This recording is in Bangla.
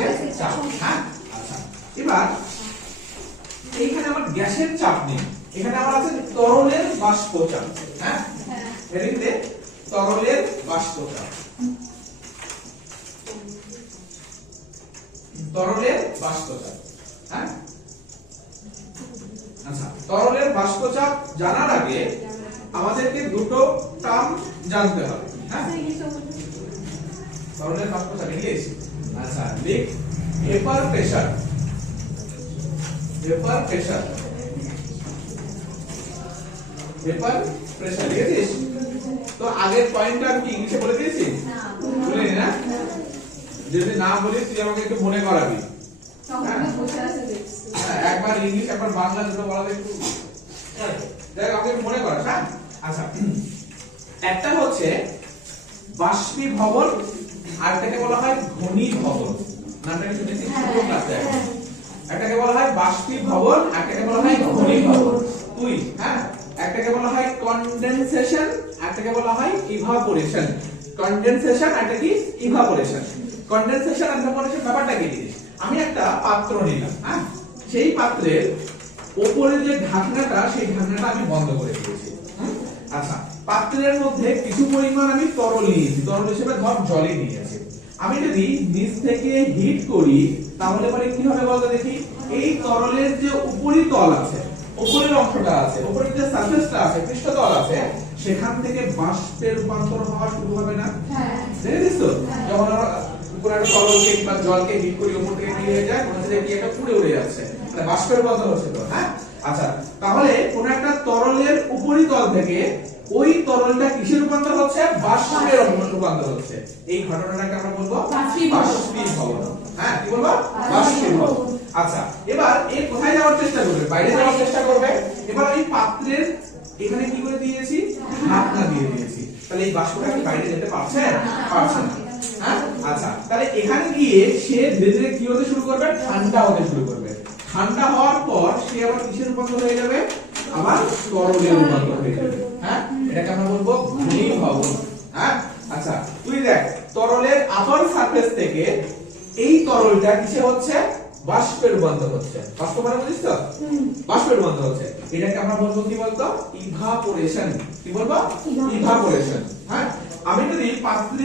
গ্যাসের চাপ হ্যাঁ আচ্ছা এবার এইখানে আমার গ্যাসের চাপ নেই এখানে আমার আছে তরলের বাষ্প চাপ হ্যাঁ। এদিকে তরলের বাষ্প চাপ তরলের বাষ্প চাপ হ্যাঁ? আচ্ছা তরলের বাষ্প চাপ জানার আগে। আমাদেরকে দুটো টার্ম জানতে হবে। হ্যাঁ? বাষ্প চাপ ইংলিশ আচ্ছা লিখ vapour pressure vapour pressure vapour pressure লিখেছিস তো আগের পয়েন্টটা আমি কি ইংলিশে বলে দিয়েছি? বলে না যদি না বলি তুই আমাকে একটু মনে করাবি। হ্যাঁ, একবার ইংলিশ একবার বাংলা দুটো বলা একটু। দেখ আমাকে মনে করাস হ্যাঁ? আচ্ছা একটা হচ্ছে বাষ্পীভবন আর একটাকে বলা হয় ঘনীভবন নামটা কি ছোট ক্লাসে একটাকে বলা হয় বাষ্পীভবন একটাকে বলা হয় ঘনীভবন। হ্যাঁ? একটাকে বলা হয় কন্ডেনসেশন একটাকে বলা হয় ইভাপোরেশন কন্ডেনসেশন একটা কি? ইভাপোরেশন কন্ডেনসেশন আর ইভাপোরেশন ব্যাপারটা কি আমি একটা পাত্র নিলাম হ্যাঁ? সেই পাত্রের ওপরে যে ঢাকনাটা সেই ঢাকনাটা আমি বন্ধ করে দিয়েছি? আচ্ছা পাত্রের মধ্যে কিছু পরিমাণ আমি তরল নিয়েছি। তরল হিসেবে ধর জলে নিয়েছি আমি যদি নিচ থেকে হিট করি তাহলে পরে কি হবে বলতো দেখি? এই তরলের যে উপরিতল আছে উপরের অংশটা আছে উপরের যে সারফেসটা আছে পৃষ্ঠতল আছে সেখান থেকে বাষ্পের রূপান্তর হওয়া শুরু হবে না? দেখেছিস তো? যখন আমরা উপরে একটা তরলকে বা জলকে হিট করি উপর থেকে বেরিয়ে হয়ে যায়? মনে হচ্ছে যে কি একটা পুড়ে উড়ে যাচ্ছে। মানে বাষ্পের রূপান্তর হচ্ছে তো হ্যাঁ? আচ্ছা তাহলে কোন একটা উপরিতল থেকে ওই তরলটা কিসের রূপান্তর হচ্ছে? বাষ্পের রূপান্তর হচ্ছে। এই ঘটনাটাকে আমরা বলব বাষ্পীভবন। হ্যাঁ কি বলব? বাষ্পীভবন আচ্ছা এবার এ কোথায় যাওয়ার চেষ্টা করবে? বাইরে যাওয়ার চেষ্টা করবে। এবার আমি পাত্রের এখানে কি করে দিয়েছি? ঢাকনা দিয়ে দিয়েছি। তাহলে এই বাষ্পটা কি বাইরে যেতে পারছে? পারছে না। হ্যাঁ আচ্ছা তাহলে এখানে গিয়ে সে ধীরে ধীরে কি হতে শুরু করবে? ঠান্ডা হতে শুরু করবে। ঠান্ডা হওয়ার পর সে আবার কিসের রূপান্তর হয়ে যাবে? আবার তরলে রূপান্তর হয়ে যাবে। হ্যাঁ? এটাকে আমরা বলব ঘনীভবন হ্যাঁ? আচ্ছা তুই দেখ তরলের আপার সারফেস থেকে এই তরলটা কিসে হচ্ছে? বাষ্পে রূপান্তর হচ্ছে। বাষ্প মানে বুঝিস তো? বাষ্পে রূপান্তর হচ্ছে। এটাকে আমরা বলব কি বলতো? ইভাপোরেশন কি বলব? ইভাপোরেশন হ্যাঁ? আমি যদি পাত্রে